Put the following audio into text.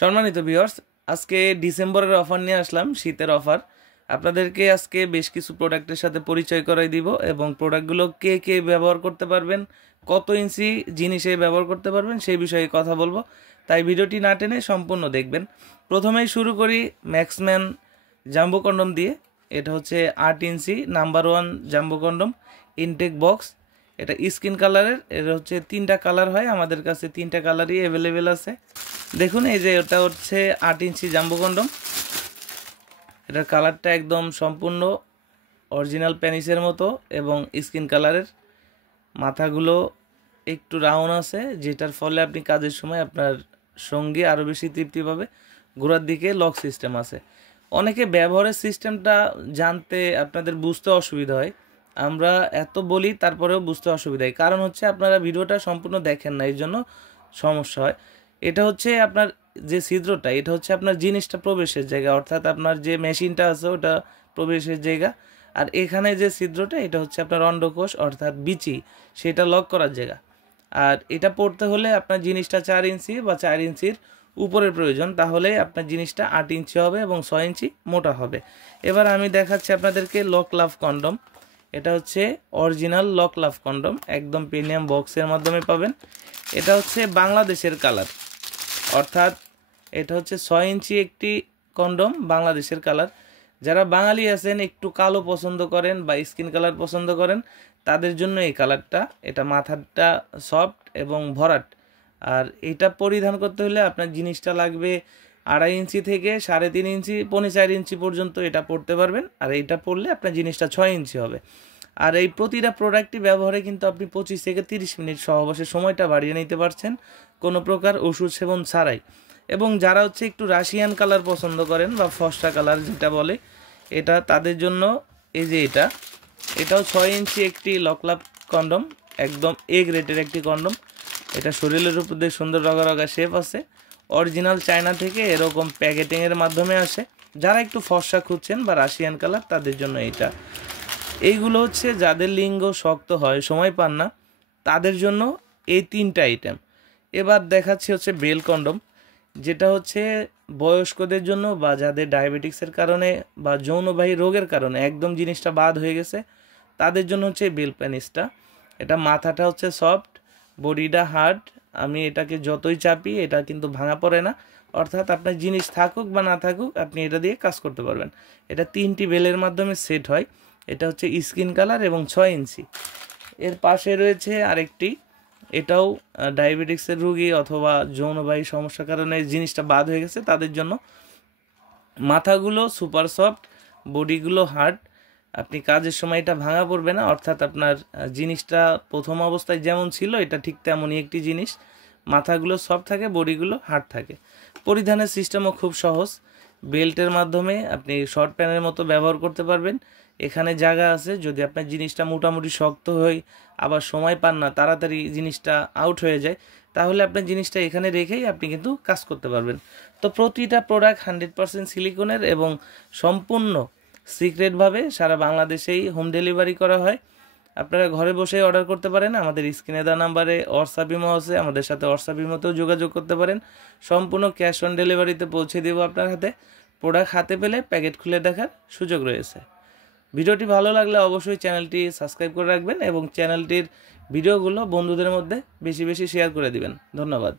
সম্মানিত ভিউয়ার্স, আজকে ডিসেম্বরের অফার নিয়ে আসলাম, শীতের অফার। আপনাদেরকে আজকে বেশ কিছু প্রোডাক্টের সাথে পরিচয় করাই দিব এবং প্রোডাক্টগুলো কে কে ব্যবহার করতে পারবেন, কত ইঞ্চি জিনিসে ব্যবহার করতে পারবেন সেই বিষয়ে কথা বলবো। তাই ভিডিওটি না টেনে সম্পূর্ণ দেখবেন। প্রথমেই শুরু করি ম্যাক্সম্যান জাম্বো কন্ডম দিয়ে। এটা হচ্ছে 8 ইঞ্চি নাম্বার 1 জাম্বো কন্ডম, ইনটেক বক্স। এটা স্কিন কালারের, এটা হচ্ছে 3টা কালার হয়, আমাদের কাছে 3টা কালারই অ্যাভেলেবেল আছে। দেখুন এই যে এটা হচ্ছে 8 ইঞ্চি জাম্বো কন্ডম। এটার কালারটা একদম সম্পূর্ণ অরিজিনাল প্যানিসের মতো এবং স্কিন কালারের। মাথাগুলো একটু রাউন্ড আছে, যেটার ফলে আপনি কাজের সময় আপনার সঙ্গী আরও বেশি তৃপ্তি পাবে। গোড়ার দিকে লক সিস্টেম আছে। অনেকে ব্যবহারের সিস্টেমটা জানতে আপনাদের বুঝতে অসুবিধা হয়, আমরা এত বলি তারপরেও বুঝতে অসুবিধা হয়, কারণ হচ্ছে আপনারা ভিডিওটা সম্পূর্ণ দেখেন না, এই জন্য সমস্যা হয়। এটা হচ্ছে আপনার যে ছিদ্রটা, এটা হচ্ছে আপনার জিনিসটা প্রবেশের জায়গা, অর্থাৎ আপনার যে মেশিনটা আছে ওটা প্রবেশের জায়গা। আর এখানে যে ছিদ্রটা, এটা হচ্ছে আপনার অন্ডকোষ অর্থাৎ বিচি, সেটা লক করার জায়গা। আর এটা পড়তে হলে আপনার জিনিসটা 4 ইঞ্চি বা 4 ইঞ্চির উপরের প্রয়োজন, তাহলে আপনার জিনিসটা 8 ইঞ্চি হবে এবং 6 ইঞ্চি মোটা হবে। এবার আমি দেখাচ্ছি আপনাদেরকে লক লাভ কন্ডম। এটা হচ্ছে অরিজিনাল লক লাভ কন্ডম, একদম প্রিমিয়াম বক্সের মাধ্যমে পাবেন। এটা হচ্ছে বাংলাদেশের কালার, অর্থাৎ এটা হচ্ছে 6 ইঞ্চি একটি কন্ডম, বাংলাদেশের কালার। যারা বাঙালি আছেন, একটু কালো পছন্দ করেন বা স্কিন কালার পছন্দ করেন, তাদের জন্য এই কালারটা। এটা মাথাটা সফট এবং ভরাট। আর এটা পরিধান করতে হলে আপনার জিনিসটা লাগবে 2.5 ইঞ্চি থেকে 3.5 ইঞ্চি, 4.5 ইঞ্চি পর্যন্ত এটা পড়তে পারবেন। আর এইটা পড়লে আপনার জিনিসটা 6 ইঞ্চি হবে। আর এই প্রতিটা প্রোডাক্টটি ব্যবহারে কিন্তু আপনি 25 থেকে 30 মিনিট সহবাসে সময়টা বাড়িয়ে নিতে পারছেন, কোনো প্রকার ওষুধ সেবন ছাড়াই। এবং যারা হচ্ছে একটু রাশিয়ান কালার পছন্দ করেন বা ফর্সা কালার যেটা বলে, এটা তাদের জন্য এই যে এটাও 6 ইঞ্চি একটি লকলাভ কন্ডম, একদম এ গ্রেডের একটি কন্ডম। এটা শরীরের উপর দিয়ে সুন্দর রগা রগা শেপ আছে, অরিজিনাল চায়না থেকে এরকম প্যাকেটিংয়ের মাধ্যমে আসে। যারা একটু ফর্সা খুঁজছেন বা রাশিয়ান কালার, তাদের জন্য এইগুলো হচ্ছে যাদের লিঙ্গ শক্ত হয়, সময় পান না, তাদের জন্য এই 3টা আইটেম। এবার দেখাচ্ছি হচ্ছে বেল কন্ডম, যেটা হচ্ছে বয়স্কদের জন্য বা যাদের ডায়াবেটিক্সের কারণে বা যৌনবাহী রোগের কারণে একদম জিনিসটা বাদ হয়ে গেছে, তাদের জন্য হচ্ছে বেল প্যানিসটা। এটা মাথাটা হচ্ছে সফট, বডিটা হার্ড। আমি এটাকে যতই চাপি এটা কিন্তু ভাঙা পড়ে না, অর্থাৎ আপনার জিনিস থাকুক বা না থাকুক আপনি এটা দিয়ে কাজ করতে পারবেন। এটা 3টি বেলের মাধ্যমে সেট হয়। এটা হচ্ছে স্কিন কালার এবং 6 ইঞ্চি। এর পাশে রয়েছে আরেকটি, এটাও ডায়াবেটিক্সের রোগী অথবা যৌনবাহী সমস্যার কারণে জিনিসটা বাদ হয়ে গেছে, তাদের জন্য। মাথাগুলো সুপার সফট, বডিগুলো হার্ড। আপনি কাজের সময় এটা ভাঙা পড়বে না, অর্থাৎ আপনার জিনিসটা প্রথম অবস্থায় যেমন ছিল এটা ঠিক তেমনই একটি জিনিস। মাথাগুলো সফট থাকে, বডিগুলো হার্ড থাকে। পরিধানের সিস্টেমও খুব সহজ, বেল্টের মাধ্যমে আপনি শর্ট প্যান্টের মতো ব্যবহার করতে পারবেন। এখানে জায়গা আছে, যদি আপনার জিনিসটা মোটামুটি শক্ত হয়, আবার সময় পান না, তাড়াতাড়ি জিনিসটা আউট হয়ে যায়, তাহলে আপনার জিনিসটা এখানে রেখেই আপনি কিন্তু কাজ করতে পারবেন। তো প্রতিটা প্রোডাক্ট 100% সিলিকনের এবং সম্পূর্ণ সিক্রেটভাবে সারা বাংলাদেশেই হোম ডেলিভারি করা হয়। আপনারা ঘরে বসেই অর্ডার করতে পারেন। আমাদের স্ক্রিনে দেওয়া নাম্বারে হোয়াটসঅ্যাপ ইমো আছে, আমাদের সাথে হোয়াটসঅ্যাপ ইমোতেও যোগাযোগ করতে পারেন। সম্পূর্ণ ক্যাশ অন ডেলিভারিতে পৌঁছে দেব আপনার হাতে। প্রোডাক্ট হাতে পেলে প্যাকেট খুলে দেখার সুযোগ রয়েছে। ভিডিওটি ভালো লাগলে অবশ্যই চ্যানেলটি সাবস্ক্রাইব করে রাখবেন এবং চ্যানেলটির ভিডিওগুলো বন্ধুদের মধ্যে বেশি বেশি শেয়ার করে দিবেন। ধন্যবাদ।